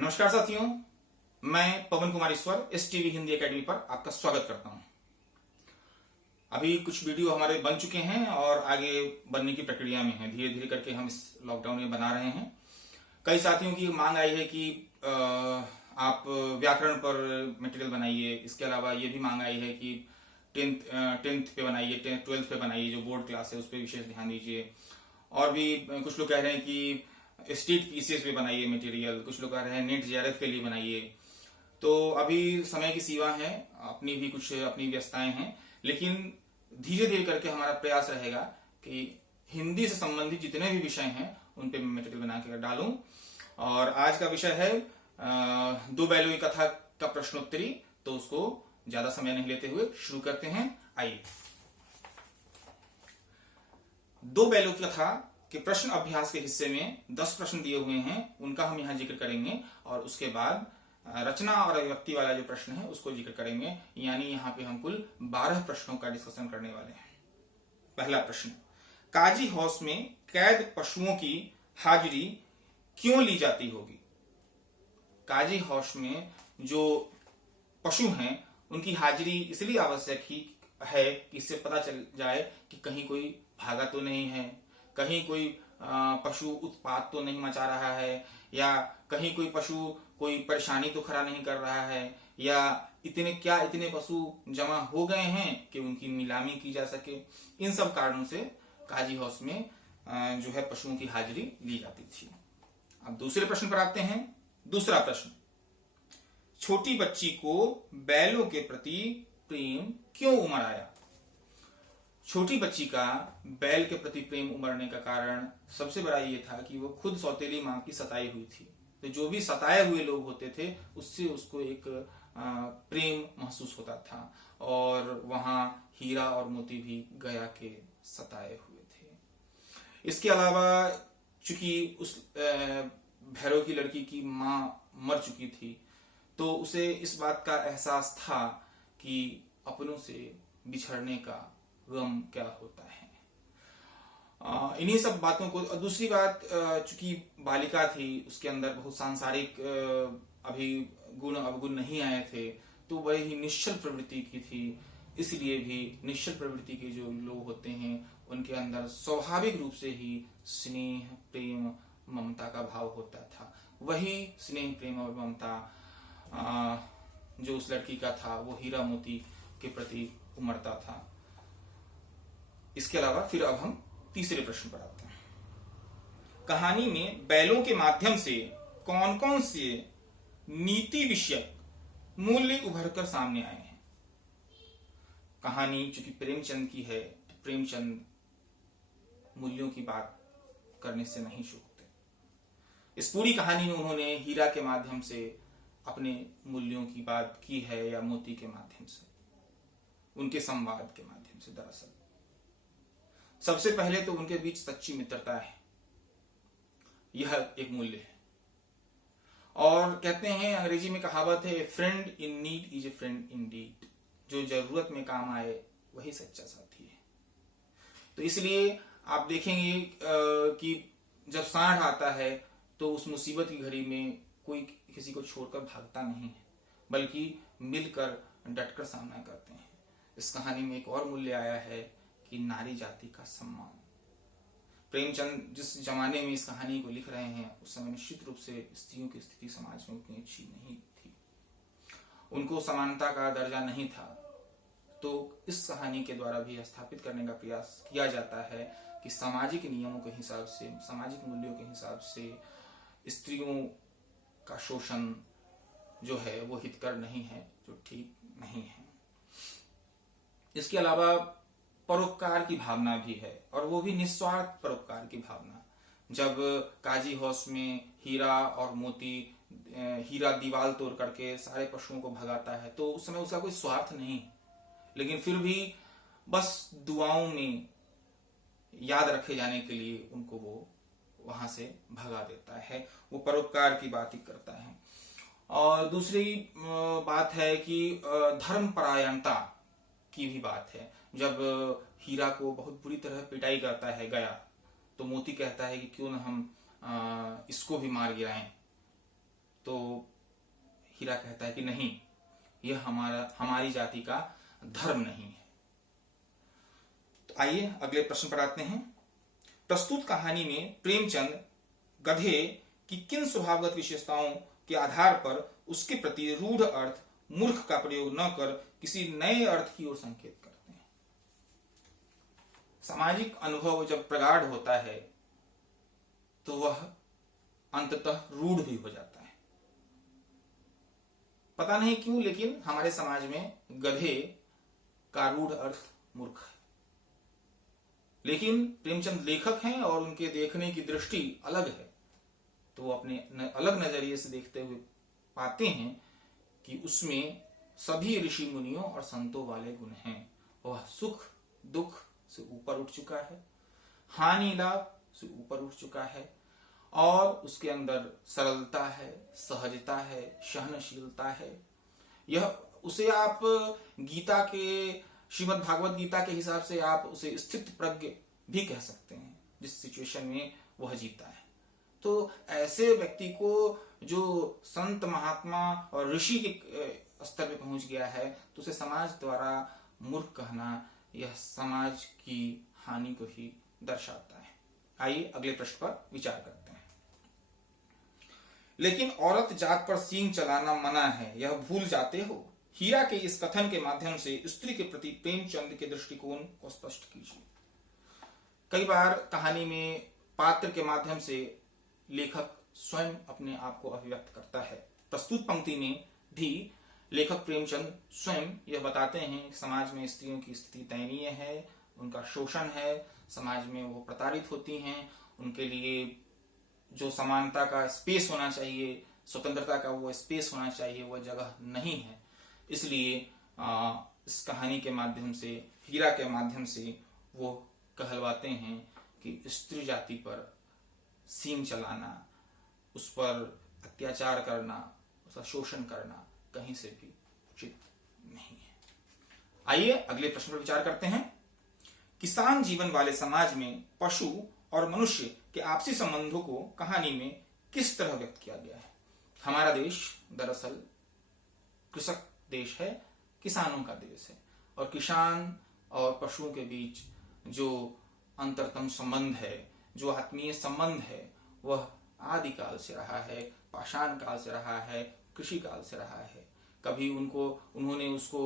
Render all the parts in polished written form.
नमस्कार साथियों, मैं पवन कुमार ईश्वर एस टीवी हिंदी एकेडमी पर आपका स्वागत करता हूं। अभी कुछ वीडियो हमारे बन चुके हैं और आगे बनने की प्रक्रिया में हैं। धीरे धीरे करके हम इस लॉकडाउन में बना रहे हैं। कई साथियों की मांग आई है कि आप व्याकरण पर मटेरियल बनाइए। इसके अलावा ये भी मांग आई है कि टेंथ पे बनाइए, 12th पे बनाइए, जो बोर्ड क्लास है उस पर विशेष ध्यान दीजिए। और भी कुछ लोग कह रहे हैं कि स्टेट पीसीएस पे बनाइए मटेरियल, कुछ लोग कह रहे हैं नेट जेआरएफ के लिए बनाइए। तो अभी समय की सीमा है, अपनी भी कुछ अपनी व्यस्तताएं हैं, लेकिन धीरे धीरे करके हमारा प्रयास रहेगा कि हिंदी से संबंधित जितने भी विषय हैं उन पे मटेरियल बना कर डालूं। और आज का विषय है दो बैलों की कथा का प्रश्नोत्तरी। तो उसको ज्यादा समय नहीं लेते हुए शुरू करते हैं। आइए, दो बैलों की कथा के प्रश्न अभ्यास के हिस्से में 10 प्रश्न दिए हुए हैं, उनका हम यहां जिक्र करेंगे। और उसके बाद रचना और अभिव्यक्ति वाला जो प्रश्न है उसको जिक्र करेंगे। यानी यहाँ पे हम कुल 12 प्रश्नों का डिस्कशन करने वाले हैं। पहला प्रश्न, काजी हाउस में कैद पशुओं की हाजिरी क्यों ली जाती होगी? काजी हाउस में जो पशु हैं उनकी हाजिरी इसलिए आवश्यक ही है कि इससे पता चल जाए कि कहीं कोई भागा तो नहीं है, कहीं कोई पशु उत्पात तो नहीं मचा रहा है, या कहीं कोई पशु कोई परेशानी तो खड़ा नहीं कर रहा है, या इतने पशु जमा हो गए हैं कि उनकी नीलामी की जा सके। इन सब कारणों से काजी हाउस में जो है पशुओं की हाजिरी ली जाती थी। अब दूसरे प्रश्न पर आते हैं। दूसरा प्रश्न, छोटी बच्ची को बैलों के प्रति प्रेम क्यों उमड़ आया? छोटी बच्ची का बैल के प्रति प्रेम उमड़ने का कारण सबसे बड़ा ये था कि वो खुद सौतेली मां की सताई हुई थी। तो जो भी सताए हुए लोग होते थे उससे उसको एक प्रेम महसूस होता था। और वहां हीरा और मोती भी गया के सताए हुए थे। इसके अलावा चूंकि उस भैरव की लड़की की मां मर चुकी थी, तो उसे इस बात का एहसास था कि अपनों से बिछड़ने का गम क्या होता है। इन्हीं सब बातों को, दूसरी बात, चूंकि बालिका थी, उसके अंदर बहुत सांसारिक अभी गुण अवगुण नहीं आए थे, तो वही निश्चल प्रवृत्ति की थी। इसलिए भी निश्चल प्रवृत्ति के जो लोग होते हैं उनके अंदर स्वाभाविक रूप से ही स्नेह, प्रेम, ममता का भाव होता था। वही स्नेह, प्रेम और ममता जो उस लड़की का था वो हीरा मोती के प्रति उमड़ता था। इसके अलावा फिर अब हम तीसरे प्रश्न पर आते हैं। कहानी में बैलों के माध्यम से कौन कौन से नीति विषयक मूल्य उभरकर सामने आए हैं? कहानी चूंकि प्रेमचंद की है, तो प्रेमचंद मूल्यों की बात करने से नहीं चूकते। इस पूरी कहानी में उन्होंने हीरा के माध्यम से अपने मूल्यों की बात की है, या मोती के माध्यम से, उनके संवाद के माध्यम से। दरअसल सबसे पहले तो उनके बीच सच्ची मित्रता है, यह एक मूल्य है। और कहते हैं, अंग्रेजी में कहावत है, friend in need is a friend in deed. जो जरूरत में काम आए वही सच्चा साथी है। तो इसलिए आप देखेंगे कि जब सांड आता है तो उस मुसीबत की घड़ी में कोई किसी को छोड़कर भागता नहीं है, बल्कि मिलकर डटकर सामना करते हैं। इस कहानी में एक और मूल्य आया है कि नारी जाति का सम्मान। प्रेमचंद जिस जमाने में इस कहानी को लिख रहे हैं उस समय निश्चित रूप से स्त्रियों की स्थिति समाज में उतनी अच्छी नहीं थी, उनको समानता का दर्जा नहीं था। तो इस कहानी के द्वारा भी स्थापित करने का प्रयास किया जाता है कि सामाजिक नियमों के हिसाब से, सामाजिक मूल्यों के हिसाब से स्त्रियों का शोषण जो है वो हितकर नहीं है, जो ठीक नहीं है। इसके अलावा परोपकार की भावना भी है, और वो भी निस्वार्थ परोपकार की भावना। जब काजी हाउस में हीरा और मोती, हीरा दीवार तोड़ करके सारे पशुओं को भगाता है, तो उस समय उसका कोई स्वार्थ नहीं, लेकिन फिर भी बस दुआओं में याद रखे जाने के लिए उनको वो वहां से भगा देता है। वो परोपकार की बात ही करता है। और दूसरी बात है कि धर्मपरायणता की भी बात है। जब हीरा को बहुत बुरी तरह पिटाई करता है गया, तो मोती कहता है कि क्यों न हम इसको भी मार गिराएं। तो हीरा कहता है कि नहीं, यह हमारी जाति का धर्म नहीं है। तो आइए अगले प्रश्न पर आते हैं। प्रस्तुत कहानी में प्रेमचंद गधे की किन स्वभावगत विशेषताओं के आधार पर उसके प्रति रूढ़ अर्थ मूर्ख का प्रयोग न कर किसी नए अर्थ की ओर संकेत करते हैं? सामाजिक अनुभव जब प्रगाढ़ होता है तो वह अंततः रूढ़ भी हो जाता है। पता नहीं क्यों, लेकिन हमारे समाज में गधे का रूढ़ अर्थ मूर्ख है। लेकिन प्रेमचंद लेखक हैं और उनके देखने की दृष्टि अलग है, तो वो अपने अलग नजरिए से देखते हुए पाते हैं कि उसमें सभी ऋषि मुनियों और संतों वाले गुण हैं। वह सुख दुख से ऊपर उठ चुका है, हानि लाभ से ऊपर उठ चुका है, और उसके अंदर सरलता है, सहजता है, सहनशीलता है। यह उसे आप गीता के, श्रीमद् भागवत गीता के हिसाब से आप उसे स्थित प्रज्ञ भी कह सकते हैं, जिस सिचुएशन में वह जीता है। तो ऐसे व्यक्ति को जो संत महात्मा और ऋषि के स्तर पे पहुंच गया है, तो उसे समाज द्वारा मूर्ख कहना यह समाज की हानि को ही दर्शाता है। आइए अगले प्रश्न पर विचार करते हैं। लेकिन औरत जात पर सींग चलाना मना है, यह भूल जाते हो। हीरा के इस कथन के माध्यम से स्त्री के प्रति प्रेमचंद के दृष्टिकोण को स्पष्ट कीजिए। कई बार कहानी में पात्र के माध्यम से लेखक स्वयं अपने आप को अभिव्यक्त करता है। प्रस्तुत पंक्ति में भी लेखक प्रेमचंद स्वयं यह बताते हैं कि समाज में स्त्रियों की स्थिति दयनीय है, उनका शोषण है, समाज में वो प्रताड़ित होती हैं, उनके लिए जो समानता का स्पेस होना चाहिए, स्वतंत्रता का वो स्पेस होना चाहिए, वो जगह नहीं है। इसलिए इस कहानी के माध्यम से, हीरा के माध्यम से वो कहलवाते हैं कि स्त्री जाति पर सींग चलाना, उस पर अत्याचार करना, उसका शोषण करना कहीं से भी उचित नहीं है। आइए अगले प्रश्न पर विचार करते हैं। किसान जीवन वाले समाज में पशु और मनुष्य के आपसी संबंधों को कहानी में किस तरह व्यक्त किया गया है? हमारा देश दरअसल कृषक देश है, किसानों का देश है, और किसान और पशुओं के बीच जो अंतरतम संबंध है, जो आत्मीय संबंध है, वह आदिकाल से रहा है, पाषाण काल से रहा है, कृषि काल से रहा है। कभी उन्होंने उसको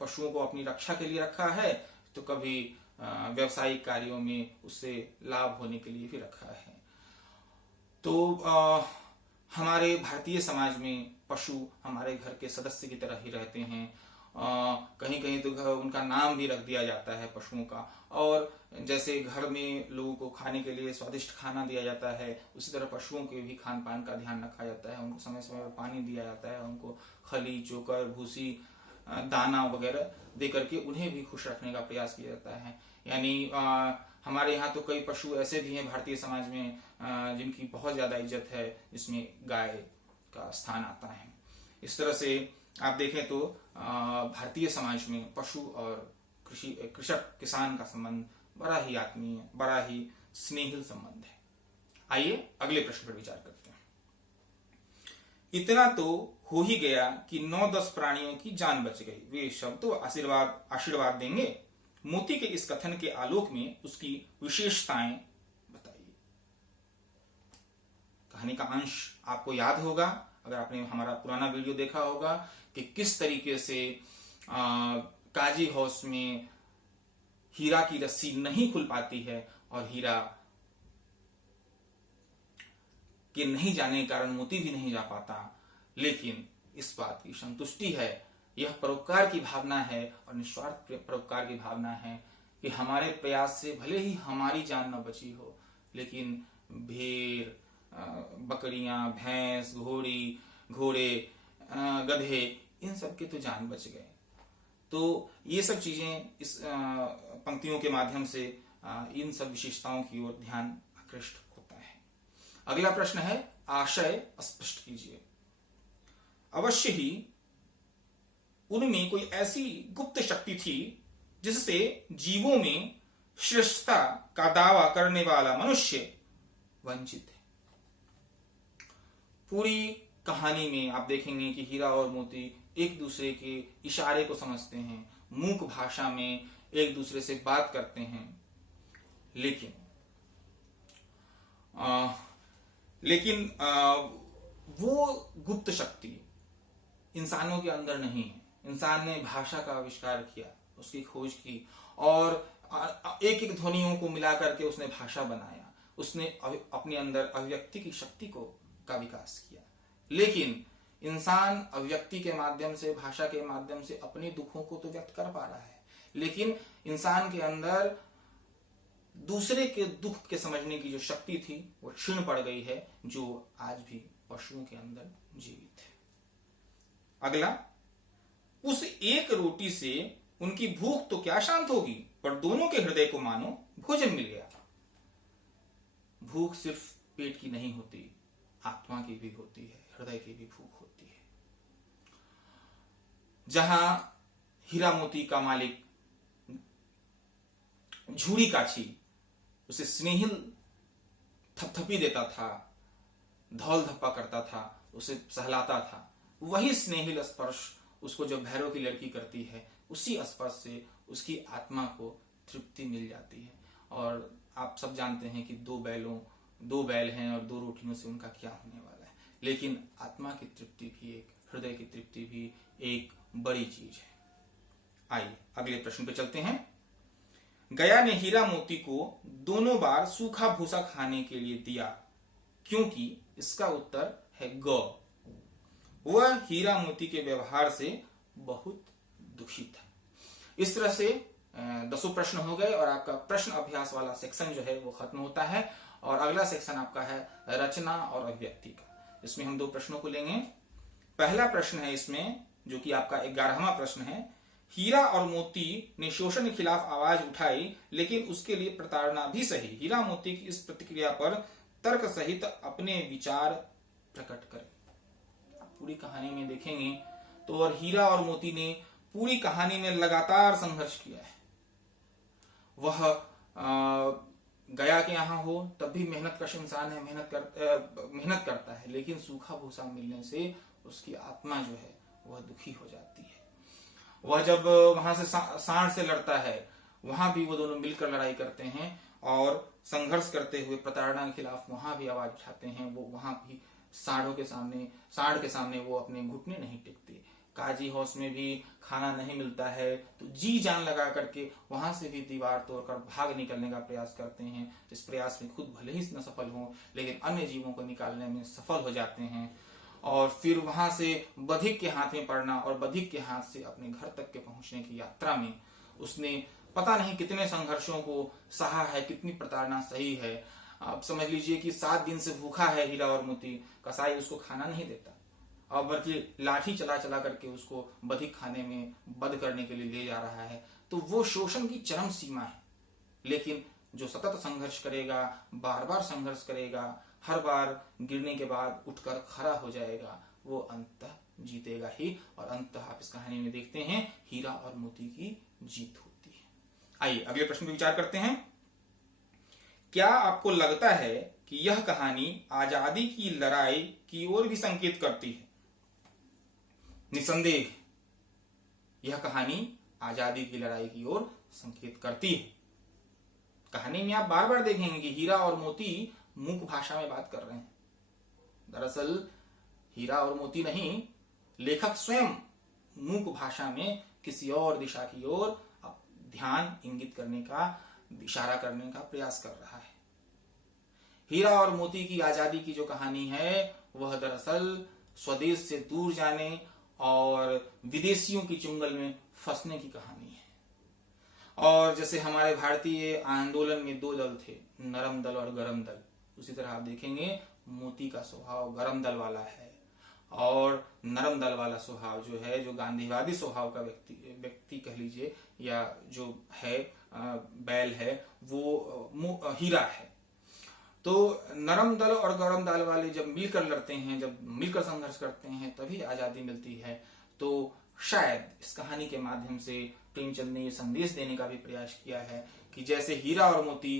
पशुओं को अपनी रक्षा के लिए रखा है, तो कभी व्यवसायिक कार्यों में उससे लाभ होने के लिए भी रखा है। तो हमारे भारतीय समाज में पशु हमारे घर के सदस्य की तरह ही रहते हैं। कहीं कहीं तो उनका नाम भी रख दिया जाता है पशुओं का, और जैसे घर में लोगों को खाने के लिए स्वादिष्ट खाना दिया जाता है, उसी तरह पशुओं के भी खान पान का ध्यान रखा जाता है। उनको समय समय पर पानी दिया जाता है, उनको खली, चोकर, भूसी, दाना वगैरह दे करके उन्हें भी खुश रखने का प्रयास किया जाता है। यानी हमारे यहाँ तो कई पशु ऐसे भी हैं भारतीय समाज में जिनकी बहुत ज्यादा इज्जत है, जिसमें गाय का स्थान आता है। इस तरह से आप देखें तो भारतीय समाज में पशु और कृषक किसान का संबंध बड़ा ही आत्मीय, बड़ा ही स्नेहिल संबंध है। आइए अगले प्रश्न पर विचार करते हैं। इतना तो हो ही गया कि 9-10 प्राणियों की जान बच गई, वे शब्द तो आशीर्वाद देंगे। मोती के इस कथन के आलोक में उसकी विशेषताएं बताइए। कहानी का अंश आपको याद होगा, अगर आपने हमारा पुराना वीडियो देखा होगा, कि किस तरीके से काजी हाउस में हीरा की रस्सी नहीं खुल पाती है और हीरा के नहीं जाने के कारण मोती भी नहीं जा पाता। लेकिन इस बात की संतुष्टि है, यह परोपकार की भावना है और निस्वार्थ परोपकार की भावना है कि हमारे प्रयास से भले ही हमारी जान न बची हो, लेकिन भेड़, बकरियां, भैंस, घोड़े, गधे, इन सब के तो जान बच गए। तो ये सब चीजें इस पंक्तियों के माध्यम से इन सब विशेषताओं की ओर ध्यान आकृष्ट होता है। अगला प्रश्न है, आशय स्पष्ट कीजिए। अवश्य ही उनमें कोई ऐसी गुप्त शक्ति थी जिससे जीवों में श्रेष्ठता का दावा करने वाला मनुष्य वंचित है। पूरी कहानी में आप देखेंगे कि हीरा और मोती एक दूसरे के इशारे को समझते हैं, मूक भाषा में एक दूसरे से बात करते हैं। लेकिन वो गुप्त शक्ति इंसानों के अंदर नहीं है। इंसान ने भाषा का आविष्कार किया, उसकी खोज की और एक एक ध्वनियों को मिलाकर के उसने भाषा बनाया, उसने अपने अंदर अभिव्यक्ति की शक्ति का विकास किया। लेकिन इंसान अभिव्यक्ति के माध्यम से, भाषा के माध्यम से अपने दुखों को तो व्यक्त कर पा रहा है, लेकिन इंसान के अंदर दूसरे के दुख के समझने की जो शक्ति थी वो क्षीण पड़ गई है, जो आज भी पशुओं के अंदर जीवित है। अगला, उस एक रोटी से उनकी भूख तो क्या शांत होगी, पर दोनों के हृदय को मानो भोजन मिल गया। भूख सिर्फ पेट की नहीं होती, आत्मा की भी होती है, हृदय की भी भूख होती है। जहां हीरा मोती का मालिक झूरी काछी उसे स्नेहिल थपथपी देता था, धौल धप्पा करता था, उसे सहलाता था, वही स्नेहिल स्पर्श उसको जब भैरव की लड़की करती है, उसी स्पर्श से उसकी आत्मा को तृप्ति मिल जाती है। और आप सब जानते हैं कि दो बैल हैं और 2 रोटियों से उनका क्या होने वाला है। लेकिन आत्मा की तृप्ति भी एक, हृदय की तृप्ति भी एक बड़ी चीज है। आइए अगले प्रश्न पे चलते हैं। गया ने हीरा मोती को दोनों बार सूखा भूसा खाने के लिए दिया, क्योंकि इसका उत्तर है ग। वह हीरा मोती के व्यवहार से बहुत दुखी था। इस तरह से 10 प्रश्न हो गए और आपका प्रश्न अभ्यास वाला सेक्शन जो है वो खत्म होता है। और अगला सेक्शन आपका है रचना और अभिव्यक्ति का। इसमें हम 2 प्रश्नों को लेंगे। पहला प्रश्न है इसमें, जो कि आपका 11वां प्रश्न है। हीरा और मोती ने शोषण के खिलाफ आवाज उठाई, लेकिन उसके लिए प्रताड़ना भी सही। हीरा मोती की इस प्रतिक्रिया पर तर्क सहित अपने विचार प्रकट करें। पूरी कहानी में देखेंगे तो और हीरा और मोती ने पूरी कहानी में लगातार संघर्ष किया है। वह गया के यहाँ हो तब भी मेहनतकश इंसान है, मेहनत करता है, लेकिन सूखा भूसा मिलने से उसकी आत्मा जो है वह दुखी हो जाती है। वह जब वहां से सांड से लड़ता है, वहां भी वो दोनों मिलकर लड़ाई करते हैं और संघर्ष करते हुए प्रताड़ना के खिलाफ वहां भी आवाज उठाते हैं। वो वहां भी सांड के सामने वो अपने घुटने नहीं टेकते। काजी हाउस में भी खाना नहीं मिलता है तो जी जान लगा करके वहां से भी दीवार तोड़कर भाग निकलने का प्रयास करते हैं। इस प्रयास में खुद भले ही न सफल हो, लेकिन अन्य जीवों को निकालने में सफल हो जाते हैं। और फिर वहां से बधिक के हाथ में पड़ना और बधिक के हाथ से अपने घर तक के पहुंचने की यात्रा में उसने पता नहीं कितने संघर्षों को सहा है, कितनी प्रताड़ना सही है। आप समझ लीजिए कि 7 दिन से भूखा है हीरा और मोती। कसाई उसको खाना नहीं देता और बल्कि लाठी चला करके उसको बधिक खाने में बध करने के लिए ले जा रहा है। तो वो शोषण की चरम सीमा है। लेकिन जो सतत संघर्ष करेगा, बार बार संघर्ष करेगा, हर बार गिरने के बाद उठकर खड़ा हो जाएगा, वो अंततः जीतेगा ही। और अंततः आप इस कहानी में देखते हैं हीरा और मोती की जीत होती है। आइए अगले प्रश्न पर विचार करते हैं। क्या आपको लगता है कि यह कहानी आजादी की लड़ाई की ओर भी संकेत करती है? निसंदेह यह कहानी आजादी की लड़ाई की ओर संकेत करती है। कहानी में आप बार बार देखेंगे कि हीरा और मोती मूक भाषा में बात कर रहे हैं। दरअसल हीरा और मोती नहीं, लेखक स्वयं मूक भाषा में किसी और दिशा की ओर ध्यान इंगित करने का, इशारा करने का प्रयास कर रहा है। हीरा और मोती की आजादी की जो कहानी है वह दरअसल स्वदेश से दूर जाने और विदेशियों की चुंगल में फंसने की कहानी है। और जैसे हमारे भारतीय आंदोलन में 2 दल थे, नरम दल और गरम दल, उसी तरह आप देखेंगे मोती का स्वभाव गरम दल वाला है और नरम दल वाला स्वभाव जो है, जो गांधीवादी स्वभाव का व्यक्ति कह लीजिए या जो है बैल है, वो हीरा है। तो नरम दल और गरम दल वाले जब मिलकर लड़ते हैं, जब मिलकर संघर्ष करते हैं, तभी आजादी मिलती है। तो शायद इस कहानी के माध्यम से प्रेमचंद ने ये संदेश देने का भी प्रयास किया है कि जैसे हीरा और मोती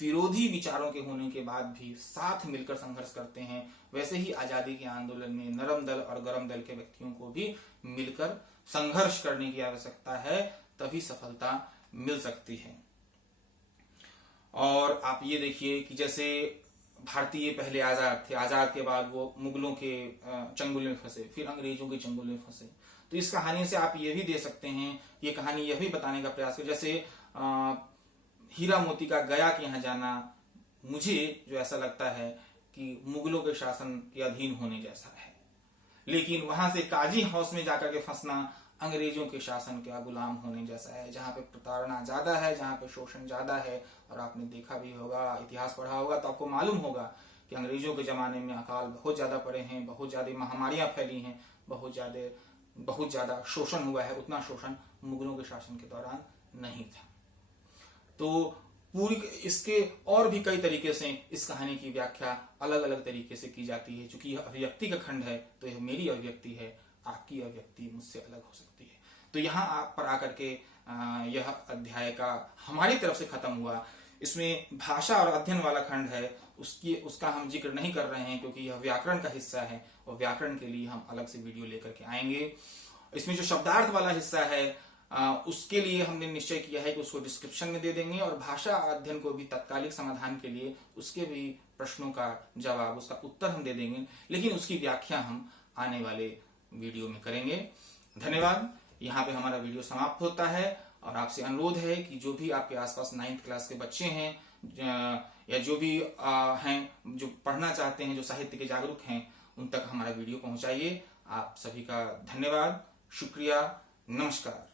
विरोधी विचारों के होने के बाद भी साथ मिलकर संघर्ष करते हैं, वैसे ही आजादी के आंदोलन में नरम दल और गरम दल के व्यक्तियों को भी मिलकर संघर्ष करने की आवश्यकता है, तभी सफलता मिल सकती है। और आप ये देखिए कि जैसे भारतीय पहले आजाद थे, आजाद के बाद वो मुगलों के चंगुल में फंसे, फिर अंग्रेजों के चंगुल में फंसे। तो इस कहानी से आप ये भी दे सकते हैं, ये कहानी यह भी बताने का प्रयास कर, जैसे हीरा मोती का गया के यहाँ जाना, मुझे जो ऐसा लगता है कि मुगलों के शासन के अधीन होने जैसा है, लेकिन वहां से काजी हाउस में जाकर के फंसना अंग्रेजों के शासन के गुलाम होने जैसा है, जहां पे प्रताड़ना ज्यादा है, जहां पे शोषण ज्यादा है। और आपने देखा भी होगा, इतिहास पढ़ा होगा तो आपको मालूम होगा कि अंग्रेजों के जमाने में अकाल बहुत ज्यादा पड़े हैं, बहुत ज्यादा महामारियां फैली हैं, बहुत ज्यादा शोषण हुआ है। उतना शोषण मुगलों के शासन के दौरान नहीं था। तो पूरी इसके और भी कई तरीके से इस कहानी की व्याख्या अलग अलग तरीके से की जाती है। चूंकि यह अभिव्यक्ति का खंड है तो यह मेरी अभिव्यक्ति है, आपकी अभिव्यक्ति मुझसे अलग हो सकती है। तो यहाँ आप पर आकर के यह अध्याय का हमारी तरफ से खत्म हुआ। इसमें भाषा और अध्ययन वाला खंड है, उसका हम जिक्र नहीं कर रहे हैं क्योंकि यह व्याकरण का हिस्सा है और व्याकरण के लिए हम अलग से वीडियो लेकर के आएंगे। इसमें जो शब्दार्थ वाला हिस्सा है उसके लिए हमने निश्चय किया है कि उसको डिस्क्रिप्शन में दे देंगे, और भाषा अध्ययन को भी तत्कालिक समाधान के लिए उसके भी प्रश्नों का जवाब, उसका उत्तर हम दे देंगे, लेकिन उसकी व्याख्या हम आने वाले वीडियो में करेंगे। धन्यवाद। यहाँ पे हमारा वीडियो समाप्त होता है और आपसे अनुरोध है कि जो भी आपके आसपास 9th क्लास के बच्चे हैं या जो भी हैं जो पढ़ना चाहते हैं, जो साहित्य के जागरूक हैं, उन तक हमारा वीडियो पहुंचाइए। आप सभी का धन्यवाद, शुक्रिया, नमस्कार।